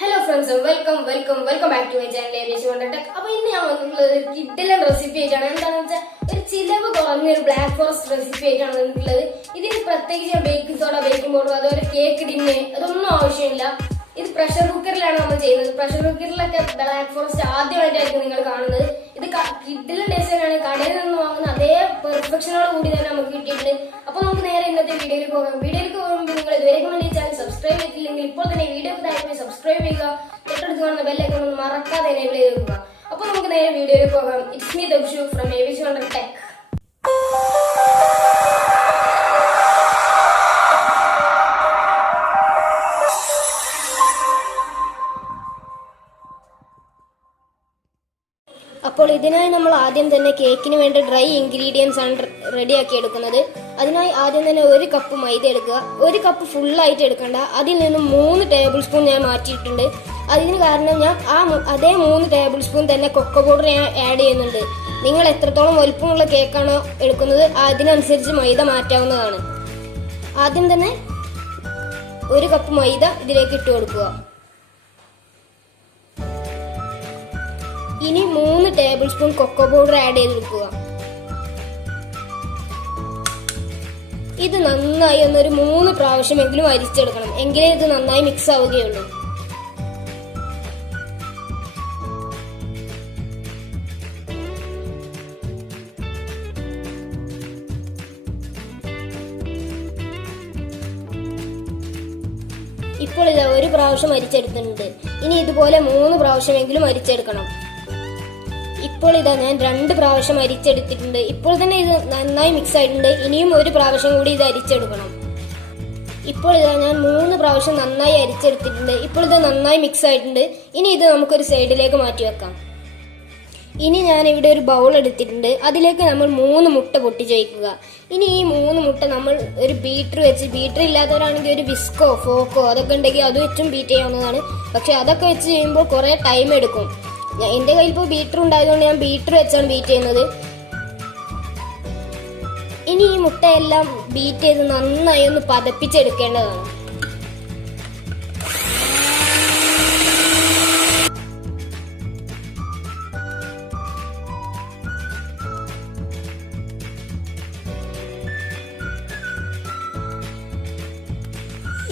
Hello friends, welcome back to my channel ABC Wonder Tech. അപ്പോൾ ഇന്ന് ഞാൻ വന്നിട്ടുള്ളത് ഒരു കിഡിലൻ റെസിപ്പി ആയിട്ടാണ്. എന്താണെന്ന് വെച്ചാൽ ഒരു ചിലവ് കുറഞ്ഞ ഒരു ബ്ലാക്ക് ഫോറസ്റ്റ് റെസിപ്പി ആയിട്ടാണ് വന്നിട്ടുള്ളത്. ഇതിന് പ്രത്യേകിച്ച് ഞാൻ ബേക്കിംഗ് സോഡ, ബേക്കിംഗ് പൗഡർ, അതുപോലെ കേക്ക് ടിന്ന് അതൊന്നും ആവശ്യമില്ല. ഇത് പ്രഷർ കുക്കറിലാണ് നമ്മൾ ചെയ്യുന്നത്. പ്രഷർ കുക്കറിലൊക്കെ ബ്ലാക്ക് ഫോറസ്റ്റ് ആദ്യമായിട്ടായിരിക്കും നിങ്ങൾ കാണുന്നത്. ഇത് കിഡിലൻ ടേസ്റ്റാണ്. കടയിൽ നിന്ന് വാങ്ങുന്ന അതേ പെർഫെക്ഷനോട് കൂടി തന്നെ നമുക്ക് കിട്ടിയിട്ടുണ്ട്. അപ്പോൾ നമുക്ക് നേരെ ഇന്നത്തെ വീഡിയോയിൽ പോകാം. വീഡിയോയിലേക്ക് പോകുമ്പോൾ നിങ്ങൾ ഇതുവരെ ചാനൽ സബ്സ്ക്രൈബ് ചെയ്തില്ലെങ്കിൽ ഇപ്പോൾ തന്നെ വീഡിയോക്ക് താഴെ സബ്സ്ക്രൈബ് ചെയ്യുക. തൊട്ടടുത്ത് കാണുന്ന ബെല്ലൈക്കൺ ഒന്ന് മറക്കാതെ എനേബിൾ ചെയ്ത് വെക്കുക. അപ്പോൾ നമുക്ക് നേരെ വീഡിയോയിൽ പോകാം. ഇറ്റ്സ് മീ ദബ്ഷു ഫ്രം ABC Wonder Tech. അപ്പോൾ ഇതിനായി നമ്മൾ ആദ്യം തന്നെ കേക്കിന് വേണ്ട ഡ്രൈ ഇൻഗ്രീഡിയൻസ് ആണ് റെഡിയാക്കി എടുക്കുന്നത്. അതിനായി ആദ്യം തന്നെ 1 കപ്പ് മൈദ എടുക്കുക. 1 കപ്പ് ഫുള്ളായിട്ട് എടുക്കണ്ട. അതിൽ നിന്നും 3 ടേബിൾ സ്പൂൺ ഞാൻ മാറ്റിയിട്ടുണ്ട്. അതിന് കാരണം ഞാൻ അതേ 3 ടേബിൾ സ്പൂൺ തന്നെ കൊക്കോ പൗഡർ ഞാൻ ആഡ് ചെയ്യുന്നുണ്ട്. നിങ്ങൾ എത്രത്തോളം വലുപ്പമുള്ള കേക്കാണോ എടുക്കുന്നത് അതിനനുസരിച്ച് മൈദ മാറ്റാവുന്നതാണ്. ആദ്യം തന്നെ 1 കപ്പ് മൈദ ഇതിലേക്ക് ഇട്ട് കൊടുക്കുക. ഇനി 3 tablespoon cocoa powder add ചെയ്ത് കൊടുക്കുക. ഇത് നന്നായി ഒന്നൊരു 3 പ്രാവശ്യമെങ്കിലും അരിച്ചെടുക്കണം. എങ്കിലേ ഇത് നന്നായി മിക്സ് ആവുകയുള്ളൂ. ഇപ്പോൾ ഇതാ 1 പ്രാവശ്യം അരിച്ചെടുത്തിട്ടുണ്ട്. ഇനി ഇതുപോലെ 3 പ്രാവശ്യമെങ്കിലും അരിച്ചെടുക്കണം. ഇപ്പോൾ ഇതാ ഞാൻ 2 പ്രാവശ്യം അരിച്ചെടുത്തിട്ടുണ്ട്. ഇപ്പോൾ തന്നെ ഇത് നന്നായി മിക്സ് ആയിട്ടുണ്ട്. ഇനിയും 1 പ്രാവശ്യം കൂടി ഇത് അരിച്ചെടുക്കണം. ഇപ്പോൾ ഇതാ ഞാൻ 3 പ്രാവശ്യം നന്നായി അരിച്ചെടുത്തിട്ടുണ്ട്. ഇപ്പോൾ ഇത് നന്നായി മിക്സ് ആയിട്ടുണ്ട്. ഇനി ഇത് നമുക്കൊരു സൈഡിലേക്ക് മാറ്റി വെക്കാം. ഇനി ഞാൻ ഇവിടെ ഒരു ബൗൾ എടുത്തിട്ടുണ്ട്. അതിലേക്ക് നമ്മൾ 3 മുട്ട പൊട്ടിച്ചൊഴിക്കുക. ഇനി ഈ 3 മുട്ട നമ്മൾ ഒരു ബീറ്റർ വെച്ച്, ബീറ്റർ ഇല്ലാത്തവരാണെങ്കിൽ ഒരു വിസ്കോ ഫോക്കോ അതൊക്കെ ഉണ്ടെങ്കിൽ അത് വെച്ചും ബീറ്റ് ചെയ്യാവുന്നതാണ്. പക്ഷെ അതൊക്കെ വെച്ച് ചെയ്യുമ്പോൾ കുറെ ടൈം എടുക്കും. എന്റെ കയ്യിൽ ഇപ്പോൾ ബീറ്റർ ഉണ്ടായതുകൊണ്ട് ഞാൻ ബീറ്റർ വെച്ചാണ് ബീറ്റ് ചെയ്യുന്നത്. ഇനി ഈ മുട്ടയെല്ലാം ബീറ്റ് ചെയ്ത് നന്നായി ഒന്ന് പതപ്പിച്ചെടുക്കേണ്ടതാണ്.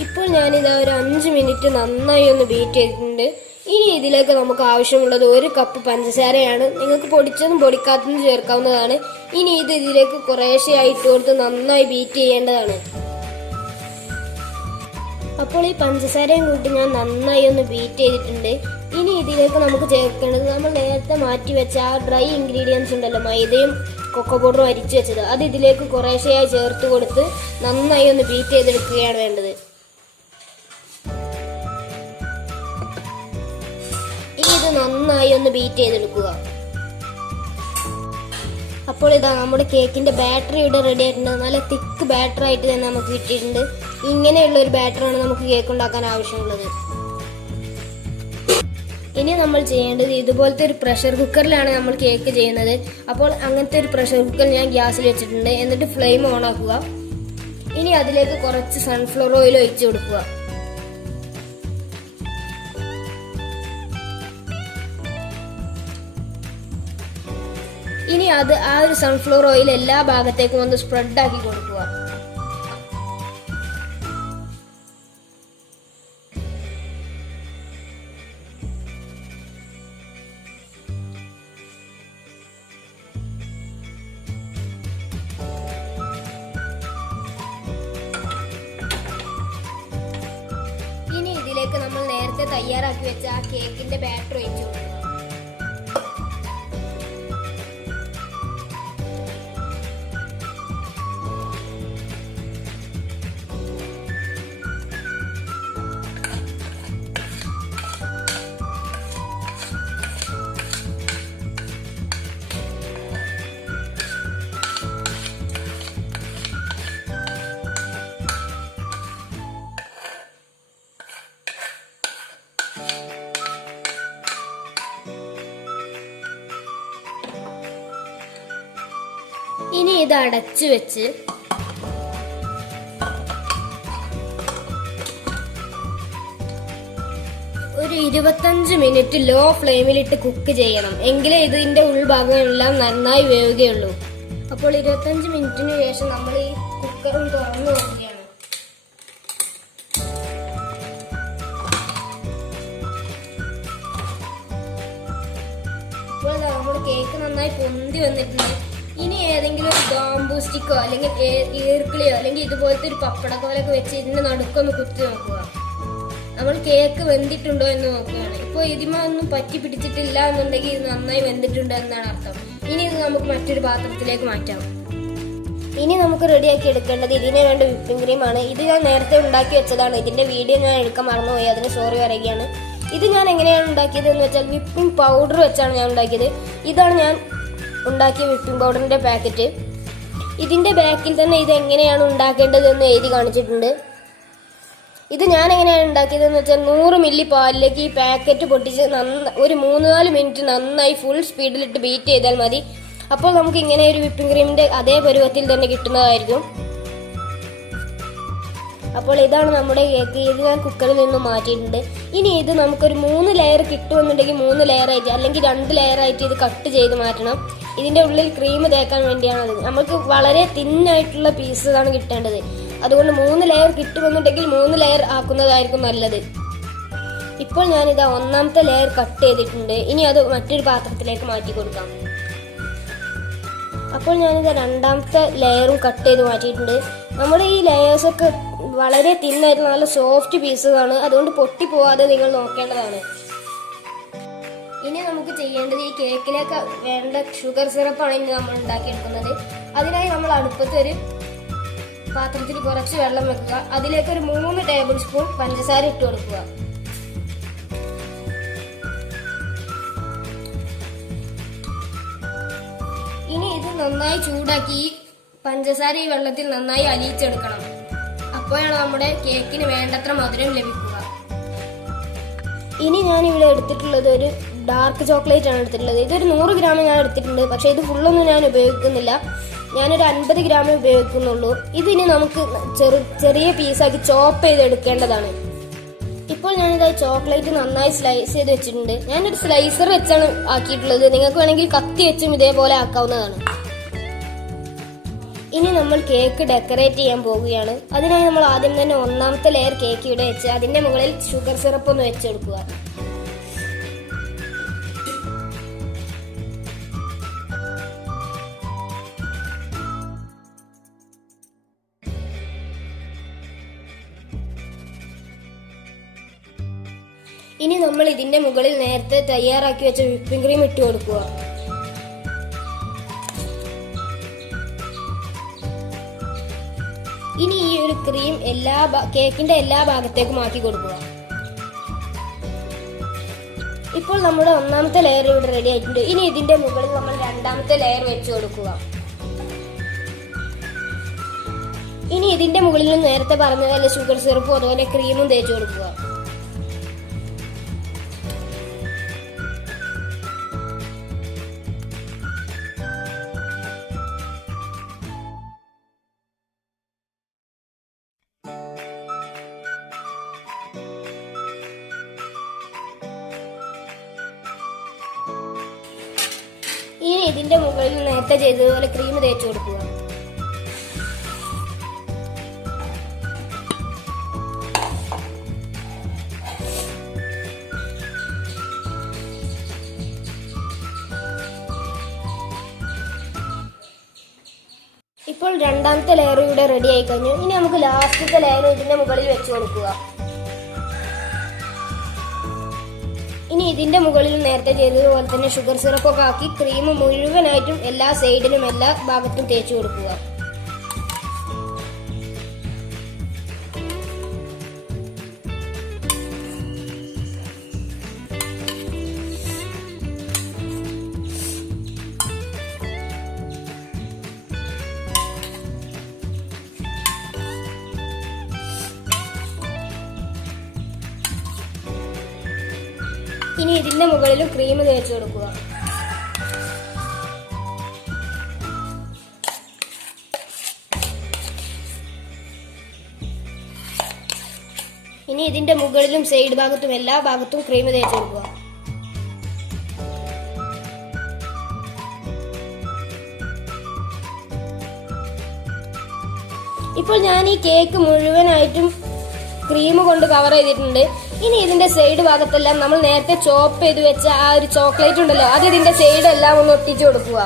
ഇപ്പോൾ ഞാനിതാ ഒരു 5 മിനിറ്റ് നന്നായി ഒന്ന് ബീറ്റ് ചെയ്തിട്ടുണ്ട്. ഇനി ഇതിലേക്ക് നമുക്ക് ആവശ്യമുള്ളത് 1 കപ്പ് പഞ്ചസാരയാണ്. നിങ്ങൾക്ക് പൊടിച്ചതും പൊടിക്കാത്തതും ചേർക്കാവുന്നതാണ്. ഇനി ഇത് ഇതിലേക്ക് കുറേശ്ശെയായി ഇട്ട് കൊടുത്ത് നന്നായി ബീറ്റ് ചെയ്യേണ്ടതാണ്. അപ്പോൾ ഈ പഞ്ചസാരയും കൂട്ടി ഞാൻ നന്നായി ഒന്ന് ബീറ്റ് ചെയ്തിട്ടുണ്ട്. ഇനി ഇതിലേക്ക് നമുക്ക് ചേർക്കേണ്ടത് നമ്മൾ നേരത്തെ മാറ്റി വെച്ച ആ ഡ്രൈ ഇൻഗ്രീഡിയൻസ് ഉണ്ടല്ലോ, മൈദയും കൊക്കോ പൗഡറും അരിച്ചു വെച്ചത്, അത് ഇതിലേക്ക് കുറേശ്ശെയായി ചേർത്ത് കൊടുത്ത് നന്നായി ഒന്ന് ബീറ്റ് ചെയ്തെടുക്കുകയാണ് വേണ്ടത്. ഇത് നന്നായി ഒന്ന് ബീറ്റ് ചെയ്തെടുക്കുക. അപ്പോൾ ഇതാ നമ്മുടെ കേക്കിന്റെ ബാറ്ററി ഇവിടെ റെഡി ആയിട്ടുണ്ട്. നല്ല തിക്ക് ബാറ്റർ ആയിട്ട് തന്നെ നമുക്ക് കിട്ടിയിട്ടുണ്ട്. ഇങ്ങനെയുള്ള ഒരു ബാറ്ററാണ് നമുക്ക് കേക്ക് ഉണ്ടാക്കാൻ ആവശ്യമുള്ളത്. ഇനി നമ്മൾ ചെയ്യേണ്ടത് ഇതുപോലത്തെ ഒരു പ്രഷർ കുക്കറിലാണ് നമ്മൾ കേക്ക് ചെയ്യുന്നത്. അപ്പോൾ അങ്ങനത്തെ ഒരു പ്രഷർ കുക്കർ ഞാൻ ഗ്യാസിൽ വെച്ചിട്ടുണ്ട്. എന്നിട്ട് ഫ്ലെയിം ഓൺ ആക്കുക. ഇനി അതിലേക്ക് കുറച്ച് സൺഫ്ലവർ ഓയിൽ ഒഴിച്ചു കൊടുക്കുക. ഇനി ആ ഒരു സൺഫ്ലവർ ഓയിൽ എല്ലാ ഭാഗത്തേക്കും ഒന്ന് സ്പ്രെഡ് ആക്കി കൊടുക്കുക. ഇനി ഇതിലേക്ക് നമ്മൾ നേരത്തെ തയ്യാറാക്കി വെച്ച ആ കേക്കിന്റെ ബാറ്റർ ഒഴിച്ചു കൊടുക്കുക. ഇനി ഇത് അടച്ചു വെച്ച് ഒരു 25 മിനിറ്റ് ലോ ഫ്ലെയിമിലിട്ട് കുക്ക് ചെയ്യണം. എങ്കിലേ ഇതിന്റെ ഉൾഭാഗം എല്ലാം നന്നായി വേവുകയുള്ളൂ. അപ്പോൾ 25 മിനിറ്റിന് ശേഷം നമ്മൾ ഈ കുക്കറും തുറന്നു നോക്കുകയാണ്. ഇപ്പോൾ നമ്മൾ കേക്ക് നന്നായി പൊന്തി വന്നിട്ടുണ്ട്. ഇനി ഏതെങ്കിലും ഒരു ബാംബൂ സ്റ്റിക്കോ അല്ലെങ്കിൽ ഈർക്കിളിയോ അല്ലെങ്കിൽ ഇതുപോലത്തെ ഒരു പപ്പടക്കോലൊക്കെ വെച്ച് ഇതിന്റെ നടുക്കൊന്ന് കുത്തി നോക്കുക. നമ്മൾ കേക്ക് വെന്തിട്ടുണ്ടോ എന്ന് നോക്കുകയാണ്. ഇപ്പോൾ ഇതിമൊന്നും പറ്റി പിടിച്ചിട്ടില്ല എന്നുണ്ടെങ്കിൽ ഇത് നന്നായി വെന്തിട്ടുണ്ട് എന്നാണ് അർത്ഥം. ഇനി ഇത് നമുക്ക് മറ്റൊരു പാത്രത്തിലേക്ക് മാറ്റാം. ഇനി നമുക്ക് റെഡിയാക്കി എടുക്കേണ്ടത് ഇതിന് വേണ്ട വിപ്പിംഗ് ക്രീമാണ്. ഇത് ഞാൻ നേരത്തെ ഉണ്ടാക്കി വെച്ചതാണ്. ഇതിന്റെ വീഡിയോ ഞാൻ എടുക്കാൻ മറന്നുപോയി, അതിന് സോറി പറയുകയാണ്. ഇത് ഞാൻ എങ്ങനെയാണ് ഉണ്ടാക്കിയത് എന്ന് വെച്ചാൽ വിപ്പിംഗ് പൗഡർ വെച്ചാണ് ഞാൻ ഉണ്ടാക്കിയത്. ഇതാണ് ഞാൻ ഉണ്ടാക്കിയ വിപ്പിംഗ് പൗഡറിന്റെ പാക്കറ്റ്. ഇതിന്റെ ബാക്കിൽ തന്നെ ഇത് എങ്ങനെയാണ് ഉണ്ടാക്കേണ്ടത് എന്ന് എഴുതി കാണിച്ചിട്ടുണ്ട്. ഇത് ഞാൻ എങ്ങനെയാണ് ഉണ്ടാക്കിയതെന്ന് വെച്ചാൽ 100 മില്ലി പാലിലേക്ക് ഈ പാക്കറ്റ് പൊട്ടിച്ച് ഒരു 3-4 മിനിറ്റ് നന്നായി ഫുൾ സ്പീഡിലിട്ട് ബീറ്റ് ചെയ്താൽ മതി. അപ്പോൾ നമുക്ക് ഇങ്ങനെ ഒരു വിപ്പിംഗ് ക്രീമിന്റെ അതേ പരുവത്തിൽ തന്നെ കിട്ടുന്നതായിരിക്കും. അപ്പോൾ ഇതാണ് നമ്മുടെ കേക്ക്. ഇത് ഞാൻ കുക്കറിൽ നിന്ന് മാറ്റിയിട്ടുണ്ട്. ഇനി ഇത് നമുക്കൊരു 3 ലെയർ കിട്ടുമെന്നുണ്ടെങ്കിൽ 3 ലെയർ ആയിട്ട് അല്ലെങ്കിൽ 2 ലെയർ ആയിട്ട് ഇത് കട്ട് ചെയ്ത് മാറ്റണം. ഇതിന്റെ ഉള്ളിൽ ക്രീം തേക്കാൻ വേണ്ടിയാണത്. നമുക്ക് വളരെ തിന്നായിട്ടുള്ള പീസാണ് കിട്ടേണ്ടത്. അതുകൊണ്ട് 3 ലെയർ കിട്ടുമെന്നുണ്ടെങ്കിൽ 3 ലെയർ ആക്കുന്നതായിരിക്കും നല്ലത്. ഇപ്പോൾ ഞാനിതാ 1ാമത്തെ ലെയർ കട്ട് ചെയ്തിട്ടുണ്ട്. ഇനി അത് മറ്റൊരു പാത്രത്തിലേക്ക് മാറ്റി കൊടുക്കാം. അപ്പോൾ ഞാനിത് 2ാമത്തെ ലെയറും കട്ട് ചെയ്ത് മാറ്റിയിട്ടുണ്ട്. നമ്മുടെ ഈ ലെയേഴ്സൊക്കെ വളരെ തിന്നായിട്ടുള്ള നല്ല സോഫ്റ്റ് പീസുകളാണ്. അതുകൊണ്ട് പൊട്ടിപ്പോവാതെ നിങ്ങൾ നോക്കേണ്ടതാണ്. ഇനി നമുക്ക് ചെയ്യേണ്ടത് ഈ കേക്കിലേക്ക് വേണ്ട ഷുഗർ സിറപ്പാണ് ഇനി നമ്മൾ ഉണ്ടാക്കിയെടുക്കുന്നത്. അതിനായി നമ്മൾ അടുപ്പത്ത് ഒരു പാത്രത്തിൽ കുറച്ച് വെള്ളം വെക്കുക. അതിലേക്ക് ഒരു 3 ടേബിൾ സ്പൂൺ പഞ്ചസാര ഇട്ട് കൊടുക്കുക. ഇനി ഇത് നന്നായി ചൂടാക്കി പഞ്ചസാര ഈ വെള്ളത്തിൽ നന്നായി അലിയിച്ചെടുക്കണം. അപ്പോഴാണ് നമ്മുടെ കേക്കിന് വേണ്ടത്ര മധുരം ലഭിക്കുക. ഇനി ഞാൻ ഇവിടെ എടുത്തിട്ടുള്ളത് ഒരു ഡാർക്ക് ചോക്ലേറ്റ് ആണ് എടുത്തിട്ടുള്ളത്. ഇതൊരു 100 ഗ്രാം ഞാൻ എടുത്തിട്ടുണ്ട്. പക്ഷെ ഇത് ഫുള്ളൊന്നും ഞാൻ ഉപയോഗിക്കുന്നില്ല. ഞാനൊരു 50 ഗ്രാമേ ഉപയോഗിക്കുന്നുള്ളൂ. ഇതിന് നമുക്ക് ചെറിയ പീസാക്കി ചോപ്പ് ചെയ്ത് എടുക്കേണ്ടതാണ്. ഇപ്പോൾ ഞാനിത് ചോക്ലേറ്റ് നന്നായി സ്ലൈസ് ചെയ്ത് വെച്ചിട്ടുണ്ട്. ഞാനൊരു സ്ലൈസർ വെച്ചാണ് ആക്കിയിട്ടുള്ളത്. നിങ്ങൾക്ക് വേണമെങ്കിൽ കത്തി വെച്ചും ഇതേപോലെ ആക്കാവുന്നതാണ്. ഇനി നമ്മൾ കേക്ക് ഡെക്കറേറ്റ് ചെയ്യാൻ പോവുകയാണ്. അതിനായി നമ്മൾ ആദ്യം തന്നെ 1ാമത്തെ ലെയർ കേക്ക് ഇവിടെ വെച്ച് അതിന്റെ മുകളിൽ ഷുഗർ സിറപ്പ് ഒന്ന് വെച്ചെടുക്കുക. ഇനി നമ്മൾ ഇതിന്റെ മുകളിൽ നേരത്തെ തയ്യാറാക്കി വെച്ച വിപ്പിംഗ് ക്രീം ഇട്ട് കൊടുക്കുക. ഇനി ഈ ഒരു ക്രീം കേക്കിന്റെ എല്ലാ ഭാഗത്തേക്കും ആക്കി കൊടുക്കുക. ഇപ്പോൾ നമ്മുടെ 1ാമത്തെ ലെയർ ഇവിടെ റെഡി ആയിട്ടുണ്ട്. ഇനി ഇതിന്റെ മുകളിൽ നമ്മൾ 2ാമത്തെ ലെയർ വെച്ച് കൊടുക്കുക. ഇനി ഇതിന്റെ മുകളിൽ നേരത്തെ പറഞ്ഞതല്ല ഷുഗർ സിറപ്പും അതുപോലെ ക്രീമും തേച്ച് കൊടുക്കുക. ഇനി ഇതിന്റെ മുകളിൽ നേരത്തെ ചെയ്തതുപോലെ ക്രീം തേച്ച് കൊടുക്കുക. ഇപ്പോൾ 2ാമത്തെ ലെയർ ഇവിടെ റെഡി ആയി കഴിഞ്ഞു. ഇനി നമുക്ക് ലാസ്റ്റത്തെ ലെയർ ഇതിന്റെ മുകളിൽ വെച്ച് കൊടുക്കുക. ഇനി ഇതിന്റെ മുകളിൽ നേരത്തെ ചെയ്തതുപോലെ തന്നെ ഷുഗർ സിറപ്പൊക്കെ ആക്കി ക്രീം മുഴുവനായിട്ടും എല്ലാ സൈഡിലും എല്ലാ ഭാഗത്തും തേച്ച് കൊടുക്കുക. ഇനി ഇതിന്റെ മുകളിലും ക്രീം തേച്ച് കൊടുക്കുക. ഇനി ഇതിന്റെ മുകളിലും സൈഡ് ഭാഗത്തും എല്ലാ ഭാഗത്തും ക്രീം തേച്ച് കൊടുക്കുക. ഇപ്പോൾ ഞാൻ ഈ കേക്ക് മുഴുവനായിട്ടും ക്രീം കൊണ്ട് കവർ ചെയ്തിട്ടുണ്ട്. ഇനി ഇതിന്റെ സൈഡ് ഭാഗത്തെല്ലാം നമ്മൾ നേരത്തെ ചോപ്പ് ചെയ്ത് വെച്ച ആ ഒരു ചോക്ലേറ്റ് ഉണ്ടല്ലോ, അത് ഇതിന്റെ സൈഡ് എല്ലാം ഒന്ന് ഒട്ടിച്ചു കൊടുക്കുക.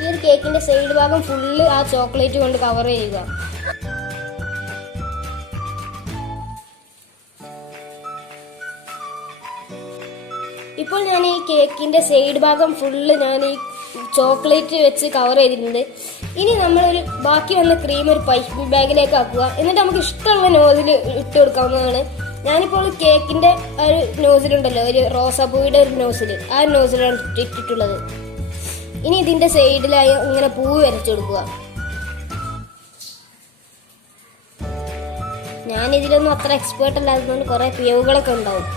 ഈ ഒരു കേക്കിന്റെ സൈഡ് ഭാഗം ഫുള്ള് ആ ചോക്ലേറ്റ് കൊണ്ട് കവർ ചെയ്യുക. ഇപ്പോൾ ഞാൻ ഈ കേക്കിന്റെ സൈഡ് ഭാഗം ഫുള്ള് ഞാൻ ഈ ചോക്ലേറ്റ് വെച്ച് കവർ ചെയ്തിട്ടുണ്ട്. ഇനി നമ്മളൊരു ബാക്കി വന്ന ക്രീം ഒരു പൈപ്പിംഗ് ബാഗിലേക്ക് ആക്കുക. എന്നിട്ട് നമുക്ക് ഇഷ്ടമുള്ള നോസിൽ ഇട്ട് കൊടുക്കാവുന്നതാണ്. ഞാനിപ്പോൾ കേക്കിന്റെ ഒരു നോസിലുണ്ടല്ലോ, ഒരു റോസാപ്പൂയുടെ ഒരു നോസിൽ, ആ നോസിലാണ് ഇട്ടിട്ടുള്ളത്. ഇനി ഇതിന്റെ സൈഡിലായി ഇങ്ങനെ പൂവ് വരച്ചു കൊടുക്കുക. ഞാൻ ഇതിലൊന്നും അത്ര എക്സ്പേർട്ട് അല്ലാത്തതുകൊണ്ട് കുറെ പിഴവുകളൊക്കെ ഉണ്ടാവും.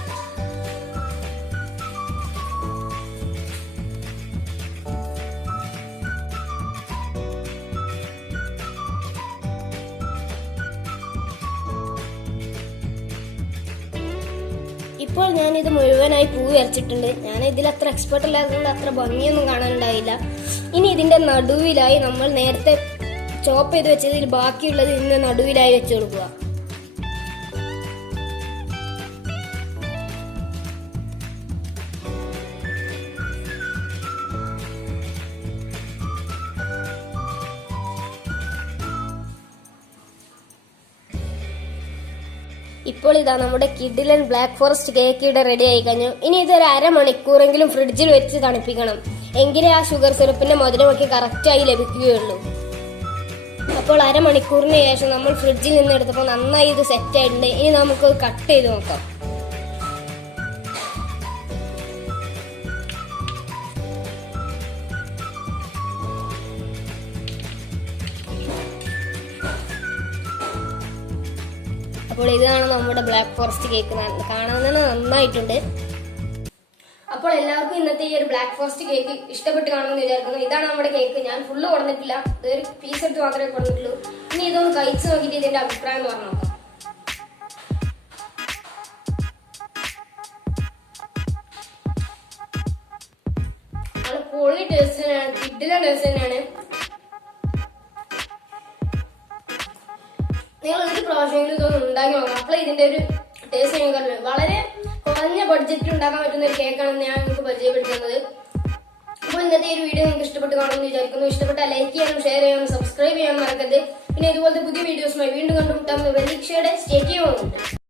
ഇപ്പോൾ ഞാനിത് മുഴുവനായി പൂ വരച്ചിട്ടുണ്ട്. ഞാൻ ഇതിൽ അത്ര എക്സ്പേർട്ട് അല്ലാത്തതുകൊണ്ട് അത്ര ഭംഗിയൊന്നും കാണാനുണ്ടായില്ല. ഇനി ഇതിന്റെ നടുവിലായി നമ്മൾ നേരത്തെ ചോപ്പ് ചെയ്ത് വെച്ചതിൽ ബാക്കിയുള്ളത് ഇതിന്റെ നടുവിലായി വെച്ച് കൊടുക്കുക. ഇപ്പോൾ ഇതാ നമ്മുടെ കിഡിലൻ ബ്ലാക്ക് ഫോറസ്റ്റ് കേക്ക് ഇവിടെ റെഡി ആയി കഴിഞ്ഞു. ഇനി ഇതൊരു അരമണിക്കൂറെങ്കിലും ഫ്രിഡ്ജിൽ വെച്ച് തണുപ്പിക്കണം. എങ്കിലേ ആ ഷുഗർ സിറപ്പിന്റെ മധുരമൊക്കെ കറക്റ്റായി ലഭിക്കുകയുള്ളൂ. അപ്പോൾ അരമണിക്കൂറിന് ശേഷം നമ്മൾ ഫ്രിഡ്ജിൽ നിന്ന് എടുത്തപ്പോൾ നന്നായി ഇത് സെറ്റ് ആയിട്ടുണ്ട്. ഇനി നമുക്ക് കട്ട് ചെയ്ത് നോക്കാം. അപ്പോൾ ഇതാണ് നമ്മുടെ ബ്ലാക്ക് ഫോറസ്റ്റ് കേക്ക്. കാണാൻ തന്നെ നന്നായിട്ടുണ്ട്. അപ്പോൾ എല്ലാവർക്കും ഇന്നത്തെ ഈ ഒരു ബ്ലാക്ക് ഫോറസ്റ്റ് കേക്ക് ഇഷ്ടപ്പെട്ട് കാണുമെന്ന് വിചാരിക്കുന്നു. ഇതാണ് നമ്മുടെ കേക്ക്. ഞാൻ ഫുള്ള് കൊടുത്തിട്ടില്ല, ഇതൊരു പീസ് എടുത്ത് മാത്രമേ കൊടുത്തിട്ടുള്ളൂ. ഇനി ഇതൊന്ന് കഴിച്ച് നോക്കിയിട്ട് ഇതിന്റെ അഭിപ്രായം എന്ന് പറഞ്ഞു നോക്കാം. നല്ല പൊളി ടേസ്റ്റ് തന്നെയാണ്, കിഡിലെ ടേസ്റ്റ് തന്നെയാണ്. നിങ്ങൾ ഒരു പ്രാവശ്യമെങ്കിലും ഇതൊന്നും ഉണ്ടാക്കി നോക്കാം. അപ്പോൾ ഇതിന്റെ ഒരു ടേസ്റ്റ് ഞങ്ങൾക്ക് വളരെ കുറഞ്ഞ ബഡ്ജറ്റിൽ ഉണ്ടാക്കാൻ പറ്റുന്ന ഒരു കേക്കാണെന്ന് ഞാൻ നിങ്ങൾക്ക് പരിചയപ്പെടുത്തുന്നത്. അപ്പോൾ ഇന്നത്തെ ഈ ഒരു വീഡിയോ നിങ്ങൾക്ക് ഇഷ്ടപ്പെട്ട് കാണുമെന്ന് വിചാരിക്കുന്നു. ഇഷ്ടപ്പെട്ടാൽ ലൈക്ക് ചെയ്യാനും ഷെയർ ചെയ്യാനും സബ്സ്ക്രൈബ് ചെയ്യാനും മറക്കരുത്. പിന്നെ ഇതുപോലത്തെ പുതിയ വീഡിയോസുമായി വീണ്ടും കണ്ടുമുട്ടാമെന്ന് പ്രതീക്ഷയുടെ സ്റ്റേ ചെയ്യുന്നുണ്ട്.